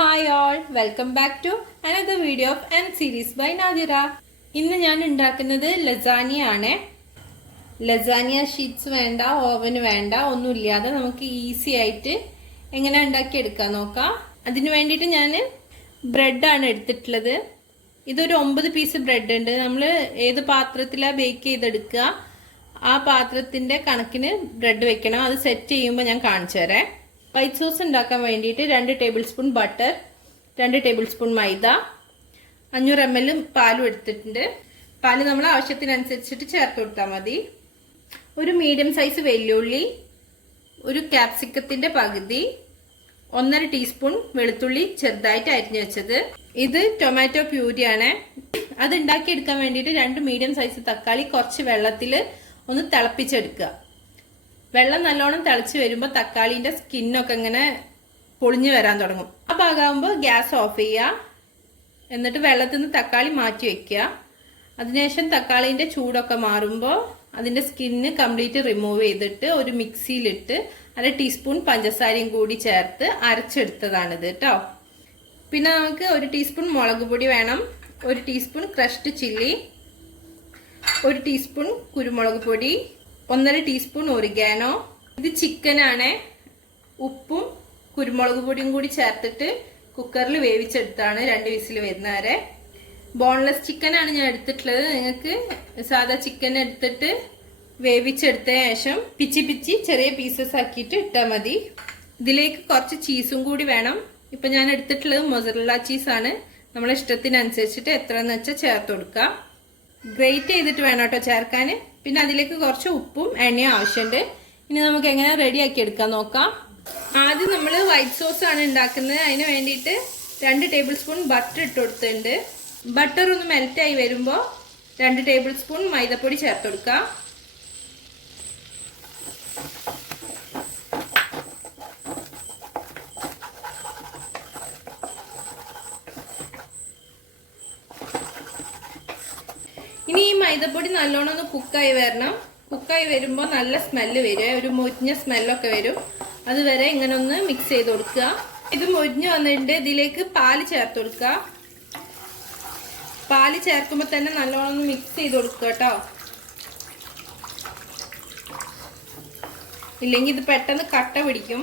Hi all, welcome back to another video of N series by Nadira. ഇന്ന് ഞാൻ ഉണ്ടാക്കുന്നത് lasagne ആണ്. Lasagne sheets വേണ്ട, ഓവൻ വേണ്ട, ഒന്നുമില്ലാതെ നമുക്ക് ഈസി ആയിട്ട് എങ്ങനെ ഉണ്ടാക്കി എടുക്കാൻ നോക്കാം. അതിനു വേണ്ടിയിട്ട് ഞാൻ ബ്രെഡാണ് എടുത്തിട്ടുള്ളത്. ഇതൊരു 9 പീസ് ബ്രെഡ് ഉണ്ട്. നമ്മൾ ഏത് പാത്രത്തിലാണ് ബേക്ക് ചെയ്തെടുക്കുക ആ പാത്രത്തിന്റെ കണക്കിന് ബ്രെഡ് വെക്കണം. അത് സെറ്റ് ചെയ്യുമ്പോൾ ഞാൻ കാണിച്ചു തരാം. വൈറ്റ് സോസ് ഉണ്ടാക്കാൻ വേണ്ടിയിട്ട് 2 table spoon butter, 2 table spoon maida, 500 ml പാലും എടുത്തിട്ടുണ്ട്. പാല് നമ്മൾ ആവശ്യത്തിനനുസരിച്ചിട്ട് ചേർത്ത് കൊടുത്താൽ മതി. ഒരു മീഡിയം സൈസ് വെല്ലുള്ളി, ഒരു ക്യാപ്സിക്കത്തിന്റെ പകുതി, 1.5 ടീസ്പൂൺ വെളുത്തുള്ളി ചെറുതായിട്ട് അരിഞ്ഞു വെച്ചത്. ഇത് ടൊമാറ്റോ പ്യൂരിയാണ്. അത് ഉണ്ടാക്കിയെടുക്കാൻ വേണ്ടിയിട്ട് 2 മീഡിയം സൈസ് തക്കാളി കുറച്ച് വെള്ളത്തിൽ ഒന്ന് തിളപ്പിച്ചെടുക്കുക. വെള്ളം നല്ലോണം തിളച്ച് വരുമ്പോൾ തക്കാളിന്റെ സ്കിന്നൊക്കെ ഇങ്ങനെ പൊളിഞ്ഞു വരാൻ തുടങ്ങും. ആ ഭാഗമാകുമ്പോൾ ഗ്യാസ് ഓഫ് ചെയ്യുക. എന്നിട്ട് വെള്ളത്തിൽ നിന്ന് തക്കാളി മാറ്റി വെക്കുക. അതിനുശേഷം തക്കാളിന്റെ ചൂടൊക്കെ മാറുമ്പോൾ അതിന്റെ സ്കിന്ന് കംപ്ലീറ്റ് റിമൂവ് ചെയ്തിട്ട് ഒരു മിക്സിയിലിട്ട് 1/2 ടീസ്പൂൺ പഞ്ചസാരയും കൂടി ചേർത്ത് അരച്ചെടുത്തതാണിത് കേട്ടോ. പിന്നെ നമുക്ക് 1 ടീസ്പൂൺ മുളക് പൊടി വേണം, 1 ടീസ്പൂൺ ക്രഷ്ഡ് ചില്ലി, 1 ടീസ്പൂൺ കുരുമുളക് പൊടി, 1.5 ടീസ്പൂൺ ഒറിഗാനോ. ഇത് ചിക്കനാണ്. ഉപ്പും കുരുമുളക് പൊടിയും കൂടി ചേർത്തിട്ട് കുക്കറിൽ വേവിച്ചെടുത്താണ് 2 വിസിൽ വരുന്നവരെ. ബോൺലെസ് ചിക്കനാണ് ഞാൻ എടുത്തിട്ടുള്ളത്. നിങ്ങൾക്ക് സാധാ ചിക്കൻ എടുത്തിട്ട് വേവിച്ചെടുത്തതിന് ശേഷം പിച്ചി ചെറിയ പീസസ് ആക്കിയിട്ട് ഇട്ടാൽ മതി. ഇതിലേക്ക് കുറച്ച് ചീസും കൂടി വേണം. ഇപ്പൊ ഞാൻ എടുത്തിട്ടുള്ളത് മൊസറല്ല ചീസാണ്. നമ്മളെ ഇഷ്ടത്തിനനുസരിച്ചിട്ട് എത്രയെന്ന് വെച്ചാൽ ചേർത്ത് കൊടുക്കുക. ഗ്രേറ്റ് ചെയ്തിട്ട് വേണം കേട്ടോ ചേർക്കാൻ. പിന്നെ അതിലേക്ക് കുറച്ച് ഉപ്പും എണ്ണയും ആവശ്യമുണ്ട്. ഇനി നമുക്ക് എങ്ങനെ റെഡി ആക്കി എടുക്കാൻ നോക്കാം. ആദ്യം നമ്മൾ വൈറ്റ് സോസ് ആണ് ഉണ്ടാക്കുന്നത്. അതിന് വേണ്ടിയിട്ട് 2 ടേബിൾ സ്പൂൺ ബട്ടർ ഇട്ട് കൊടുത്തിട്ടുണ്ട്. ബട്ടർ ഒന്ന് മെൽറ്റ് ആയി വരുമ്പോൾ 2 ടേബിൾ സ്പൂൺ മൈദപ്പൊടി ചേർത്ത് കൊടുക്കുക. ഇനി ഈ മൈദപ്പൊടി നല്ലോണം ഒന്ന് കുക്കായി വരണം. കുക്കായി വരുമ്പോൾ നല്ല സ്മെല്ല് വരും, ഒരു മൊരിഞ്ഞ സ്മെല്ലൊക്കെ വരും. അതുവരെ ഇങ്ങനെ ഒന്ന് മിക്സ് ചെയ്ത് കൊടുക്കുക. ഇത് മൊരിഞ്ഞ് വന്നിട്ട് ഇതിലേക്ക് പാല് ചേർത്ത് കൊടുക്കുക. പാല് ചേർക്കുമ്പോൾ തന്നെ നല്ലോണം ഒന്ന് മിക്സ് ചെയ്ത് കൊടുക്കുക കേട്ടോ. ഇല്ലെങ്കിൽ ഇത് പെട്ടെന്ന് കട്ട പിടിക്കും.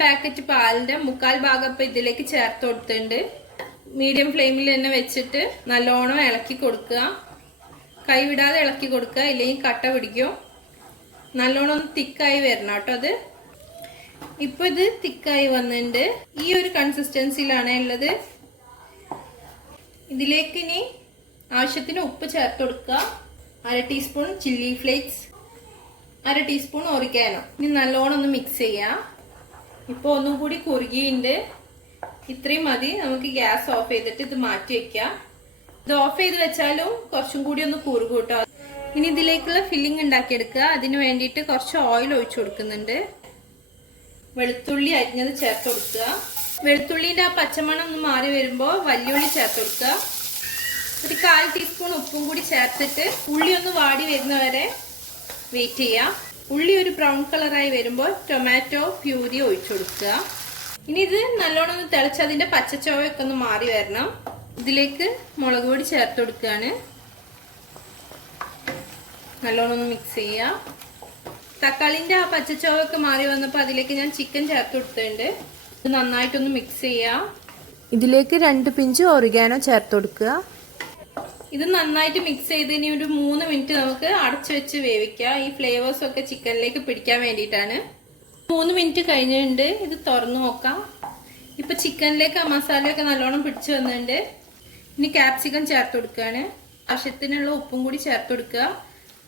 പാക്കറ്റ് പാലിന്റെ 1/4 ഭാഗം ഇപ്പൊ ഇതിലേക്ക് ചേർത്ത് കൊടുത്തിട്ടുണ്ട്. മീഡിയം ഫ്ലെയിമിൽ തന്നെ വെച്ചിട്ട് നല്ലോണം ഇളക്കി കൊടുക്കുക. കൈവിടാതെ ഇളക്കി കൊടുക്കുക, ഇല്ലെങ്കിൽ കട്ട പിടിക്കും. നല്ലോണം ഒന്ന് തിക്കായി വരണം കേട്ടോ. അത് ഇപ്പൊ ഇത് തിക്കായി വന്നിട്ടുണ്ട്. ഈ ഒരു കൺസിസ്റ്റൻസിയിലാണ് ഉള്ളത്. ഇതിലേക്ക് ഇനി ആവശ്യത്തിന് ഉപ്പ് ചേർത്ത് കൊടുക്കുക. 1/2 teaspoon chilli flakes, 1/2 teaspoon oregano. ഇനി നല്ലോണം ഒന്ന് മിക്സ് ചെയ്യാം. ഇപ്പോൾ ഒന്നും കൂടി കുറുകിയുണ്ട്. ഇത്രയും മതി. നമുക്ക് ഗ്യാസ് ഓഫ് ചെയ്തിട്ട് ഇത് മാറ്റി വെക്കാം. ഇത് ഓഫ് ചെയ്ത് വെച്ചാലും കുറച്ചും കൂടി ഒന്ന് കുറുകും കേട്ടോ. ഇനി ഇതിലേക്കുള്ള ഫില്ലിംഗ് ഉണ്ടാക്കിയെടുക്കുക. അതിന് വേണ്ടിയിട്ട് കുറച്ച് ഓയിൽ ഒഴിച്ചു കൊടുക്കുന്നുണ്ട്. വെളുത്തുള്ളി അരിഞ്ഞത് ചേർത്ത് കൊടുക്കുക. വെളുത്തുള്ളിന്റെ ആ പച്ചമണം ഒന്ന് മാറി വരുമ്പോൾ വലിയുള്ളി ചേർത്ത് കൊടുക്കുക. ഒരു 1/4 ടീസ്പൂൺ ഉപ്പും കൂടി ചേർത്തിട്ട് ഉള്ളി ഒന്ന് വാടി വരുന്നവരെ വെയിറ്റ് ചെയ്യാം. ഉള്ളി ഒരു ബ്രൗൺ കളറായി വരുമ്പോൾ ടൊമാറ്റോ പ്യൂരി ഒഴിച്ചു കൊടുക്കുക. ഇനി ഇത് നല്ലോണം ഒന്ന് തിളച്ച് അതിന്റെ പച്ചച്ചോവയൊക്കെ ഒന്ന് മാറി വരണം. ഇതിലേക്ക് മുളക് പൊടി ചേർത്ത് കൊടുക്കുകയാണ്. നല്ലോണം ഒന്ന് മിക്സ് ചെയ്യുക. തക്കാളിന്റെ ആ പച്ചച്ചോവയൊക്കെ മാറി വന്നപ്പോൾ അതിലേക്ക് ഞാൻ ചിക്കൻ ചേർത്ത് കൊടുത്തിട്ടുണ്ട്. ഇത് നന്നായിട്ടൊന്ന് മിക്സ് ചെയ്യുക. ഇതിലേക്ക് 2 പിഞ്ച് ഒറിഗാനോ ചേർത്ത് കൊടുക്കുക. ഇത് നന്നായിട്ട് മിക്സ് ചെയ്ത് ഇനി ഒരു 3 മിനിറ്റ് നമുക്ക് അടച്ചു വെച്ച് വേവിക്കാം. ഈ ഫ്ലേവേഴ്സ് ഒക്കെ ചിക്കനിലേക്ക് പിടിക്കാൻ വേണ്ടിയിട്ടാണ്. 3 മിനിറ്റ് കഴിഞ്ഞിട്ടുണ്ട്. ഇത് തുറന്നു നോക്കാം. ഇപ്പൊ ചിക്കനിലേക്ക് ആ മസാലയൊക്കെ നല്ലോണം പിടിച്ചു വന്നിട്ടുണ്ട്. ഇനി ക്യാപ്സിക്കം ചേർത്ത് കൊടുക്കുകയാണ്. ആവശ്യത്തിനുള്ള ഉപ്പും കൂടി ചേർത്ത് കൊടുക്കുക.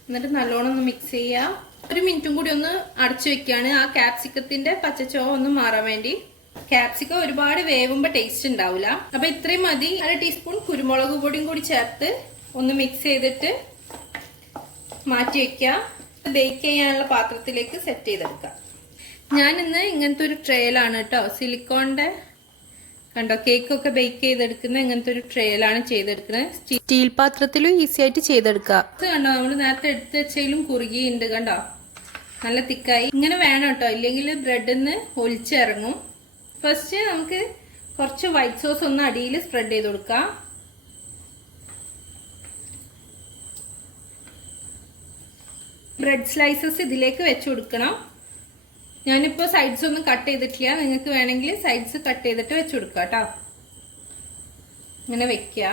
എന്നിട്ട് നല്ലോണം ഒന്ന് മിക്സ് ചെയ്യുക. 1 മിനിറ്റും കൂടി ഒന്ന് അടച്ചു വെക്കുകയാണ്, ആ ക്യാപ്സിക്കത്തിന്റെ പച്ചച്ചോവ ഒന്ന് മാറാൻ വേണ്ടി. ക്യാപ്സിക്കം ഒരുപാട് വേവുമ്പോൾ ടേസ്റ്റ് ഉണ്ടാവില്ല. അപ്പൊ ഇത്രയും മതി. 1/2 ടീസ്പൂൺ കുരുമുളക് പൊടിയും കൂടി ചേർത്ത് ഒന്ന് മിക്സ് ചെയ്തിട്ട് മാറ്റി വെക്കുക. ബേക്ക് ചെയ്യാനുള്ള പാത്രത്തിലേക്ക് സെറ്റ് ചെയ്തെടുക്കാം. ഞാൻ ഇന്ന് ഇങ്ങനത്തെ ഒരു ട്രേയിലാണ് കേട്ടോ, സിലിക്കോണിന്റെ കണ്ടോ കേക്കൊക്കെ ബേക്ക് ചെയ്തെടുക്കുന്ന ഇങ്ങനത്തെ ഒരു ട്രേയിലാണ് ചെയ്തെടുക്കുന്നത്. സ്റ്റീൽ പാത്രത്തിലും ഈസി ആയിട്ട് ചെയ്തെടുക്കാം. കണ്ടോ നമ്മൾ നേരത്തെ എടുത്ത് വെച്ചതിലും കുറുകിയുണ്ട് കണ്ടോ. നല്ല തിക്കായി ഇങ്ങനെ വേണം കേട്ടോ, ഇല്ലെങ്കിൽ ബ്രെഡിൽ നിന്ന് ഒലിച്ചിറങ്ങും. ഫസ്റ്റ് നമുക്ക് കുറച്ച് വൈറ്റ് സോസ് ഒന്ന് അടിയിൽ സ്പ്രെഡ് ചെയ്ത് കൊടുക്കാം. ബ്രെഡ് സ്ലൈസസ് ഇതിലേക്ക് വെച്ച് കൊടുക്കണം. ഞാനിപ്പോൾ സൈഡ്സ് ഒന്നും കട്ട് ചെയ്തിട്ടില്ല, നിങ്ങൾക്ക് വേണമെങ്കിൽ സൈഡ്സ് കട്ട് ചെയ്തിട്ട് വെച്ച് കൊടുക്കാം കേട്ടോ. ഇങ്ങനെ വെക്കുക.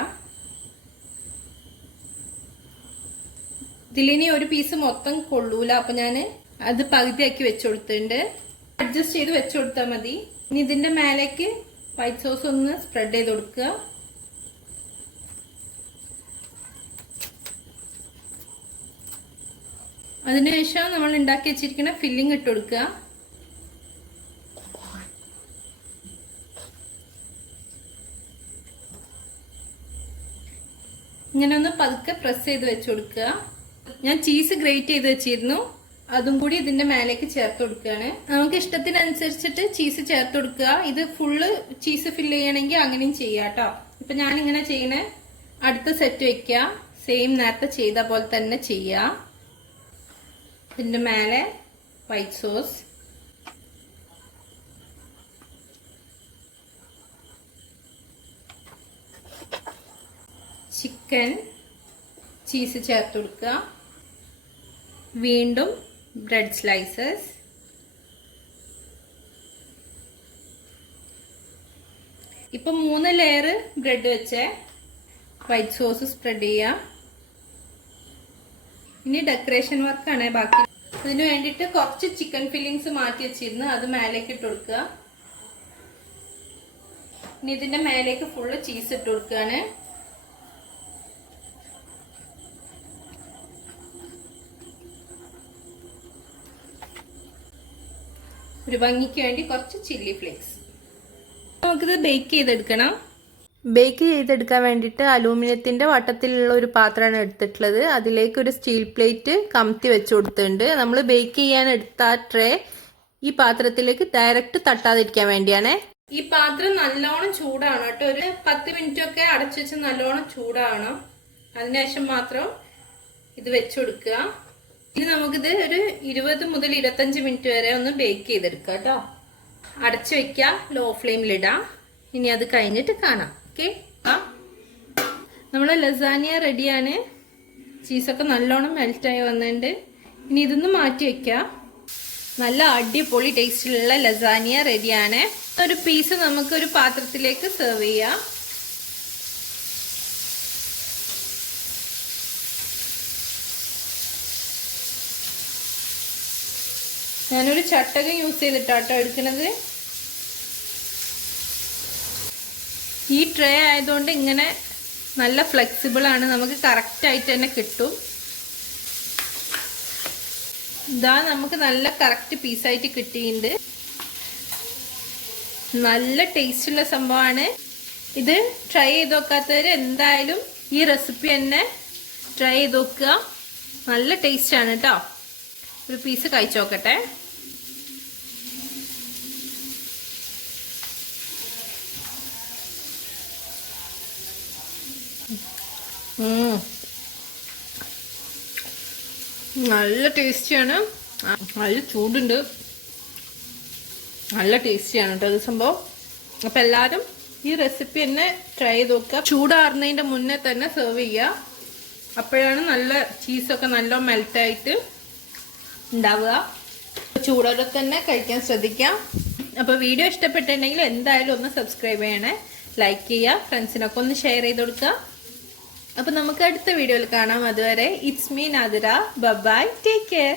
ഇതിലിനി ഒരു പീസ് മൊത്തം കൊള്ളൂല, അപ്പൊ ഞാൻ അത് പകുതിയാക്കി വെച്ച് കൊടുത്തിട്ടുണ്ട്. അഡ്ജസ്റ്റ് ചെയ്ത് വെച്ച് കൊടുത്താൽ മതി. ഇനി ഇതിന്റെ മേലേക്ക് വൈറ്റ് സോസ് ഒന്ന് സ്പ്രെഡ് ചെയ്ത് കൊടുക്കുക. അതിനുശേഷം നമ്മൾ ഉണ്ടാക്കി വെച്ചിരിക്കുന്ന ഫില്ലിംഗ് ഇട്ട് കൊടുക്കുക. ഇങ്ങനെ ഒന്ന് പതുക്കെ പ്രസ് ചെയ്ത് വെച്ച് കൊടുക്കുക. ഞാൻ ചീസ് ഗ്രേറ്റ് ചെയ്ത് വെച്ചിരുന്നു, അതും കൂടി ഇതിന്റെ മേലേക്ക് ചേർത്ത് കൊടുക്കുകയാണ്. നമുക്ക് ഇഷ്ടത്തിനനുസരിച്ചിട്ട് ചീസ് ചേർത്ത് കൊടുക്കുക. ഇത് ഫുള്ള് ചീസ് ഫില്ല് ചെയ്യണമെങ്കിൽ അങ്ങനെയും ചെയ്യാം കേട്ടോ. ഇപ്പൊ ഞാനിങ്ങനെ ചെയ്യണേ. അടുത്ത സെറ്റ് വെക്കുക. സെയിം നേരത്തെ ചെയ്ത പോലെ തന്നെ ചെയ്യാം. ഇതിന്റെ മേലെ വൈറ്റ് സോസ്, ചിക്കൻ ചീസ് ചേർത്ത് കൊടുക്കുക. വീണ്ടും ബ്രെഡ് സ്ലൈസസ്, ഇപ്പൊ 3 ലെയർ ബ്രെഡ് വെച്ച് വൈറ്റ് സോസ് സ്പ്രെഡ് ചെയ്യുക. ഇനി ഡെക്കറേഷൻ വർക്കാണ് ബാക്കി. അതിന് വേണ്ടിയിട്ട് കുറച്ച് ചിക്കൻ ഫില്ലിങ്സ് മാറ്റി വെച്ചിരുന്നു, അത് മേലേക്ക് ഇട്ട് കൊടുക്കുക. ഇനി ഇതിന്റെ മേലേക്ക് ഫുള്ള് ചീസ് ഇട്ട് കൊടുക്കുകയാണ്. ഒരു ഭംഗിക്ക് വേണ്ടി കുറച്ച് ചില്ലി ഫ്ലേക്സ്. നമുക്കിത് ബേക്ക് ചെയ്തെടുക്കണം. ബേക്ക് ചെയ്തെടുക്കാൻ വേണ്ടിയിട്ട് അലൂമിനിയത്തിൻ്റെ വട്ടത്തിലുള്ള ഒരു പാത്രമാണ് എടുത്തിട്ടുള്ളത്. അതിലേക്ക് ഒരു സ്റ്റീൽ പ്ലേറ്റ് കമത്തി വെച്ച് കൊടുത്തിട്ടുണ്ട്. നമ്മൾ ബേക്ക് ചെയ്യാൻ എടുത്ത ട്രേ ഈ പാത്രത്തിലേക്ക് ഡയറക്റ്റ് തട്ടാതിരിക്കാൻ വേണ്ടിയാണ്. ഈ പാത്രം നല്ലോണം ചൂടാണ് കേട്ടോ. ഒരു 10 മിനിറ്റ് ഒക്കെ അടച്ചു വെച്ച് നല്ലോണം ചൂടാവണം. അതിനുശേഷം മാത്രം ഇത് വെച്ച് കൊടുക്കുക. ഇനി നമുക്കിത് ഒരു 20 മുതൽ 25 മിനിറ്റ് വരെ ഒന്ന് ബേക്ക് ചെയ്തെടുക്കാം കേട്ടോ. അടച്ചു വെക്കുക, ലോ ഫ്ലെയിമിലിടാം. ഇനി അത് കഴിഞ്ഞിട്ട് കാണാം. ഓക്കെ, നമ്മളെ ലസാനിയ റെഡിയാണ്. ചീസൊക്കെ നല്ലോണം മെൽറ്റായി വന്നിട്ടുണ്ട്. ഇനി ഇതൊന്ന് മാറ്റി വെക്കുക. നല്ല അടിപൊളി ടേസ്റ്റിലുള്ള ലസാനിയ റെഡിയാണ്. ഒരു പീസ് നമുക്കൊരു പാത്രത്തിലേക്ക് സെർവ് ചെയ്യാം. ഞാനൊരു ചട്ടകം യൂസ് ചെയ്തിട്ടാട്ടോ എടുക്കുന്നത്. ഈ ട്രേ ആയതുകൊണ്ട് ഇങ്ങനെ നല്ല ഫ്ലെക്സിബിൾ ആണ്, നമുക്ക് കറക്റ്റ് ആയിട്ട് തന്നെ കിട്ടും. ഇതാ നമുക്ക് നല്ല കറക്റ്റ് പീസായിട്ട് കിട്ടിയിട്ടുണ്ട്. നല്ല ടേസ്റ്റുള്ള സംഭവമാണ് ഇത്. ട്രൈ ചെയ്ത് നോക്കാത്തവർ എന്തായാലും ഈ റെസിപ്പി തന്നെ ട്രൈ ചെയ്ത് നോക്കുക. നല്ല ടേസ്റ്റാണ് കേട്ടോ. ഒരു പീസ് കഴിച്ചു നോക്കട്ടെ. നല്ല ടേസ്റ്റിയാണ്. നല്ല ചൂടുണ്ട്. നല്ല ടേസ്റ്റിയാണ് കേട്ടോ ഇത് സംഭവം. അപ്പം എല്ലാവരും ഈ റെസിപ്പി തന്നെ ട്രൈ ചെയ്ത് നോക്കുക. ചൂടാറുന്നതിൻ്റെ മുന്നേ തന്നെ സെർവ് ചെയ്യുക. അപ്പോഴാണ് നല്ല ചീസൊക്കെ നല്ല മെൽറ്റായിട്ട് ഉണ്ടാവുക. ചൂടോടെ തന്നെ കഴിക്കാൻ ശ്രദ്ധിക്കാം. അപ്പോൾ വീഡിയോ ഇഷ്ടപ്പെട്ടിട്ടുണ്ടെങ്കിൽ എന്തായാലും ഒന്ന് സബ്സ്ക്രൈബ് ചെയ്യണേ, ലൈക്ക് ചെയ്യുക, ഫ്രണ്ട്സിനൊക്കെ ഒന്ന് ഷെയർ ചെയ്ത് കൊടുക്കുക. അപ്പോൾ നമുക്ക് അടുത്ത വീഡിയോയിൽ കാണാം. അതുവരെ it's me Nadira. Bye, take care.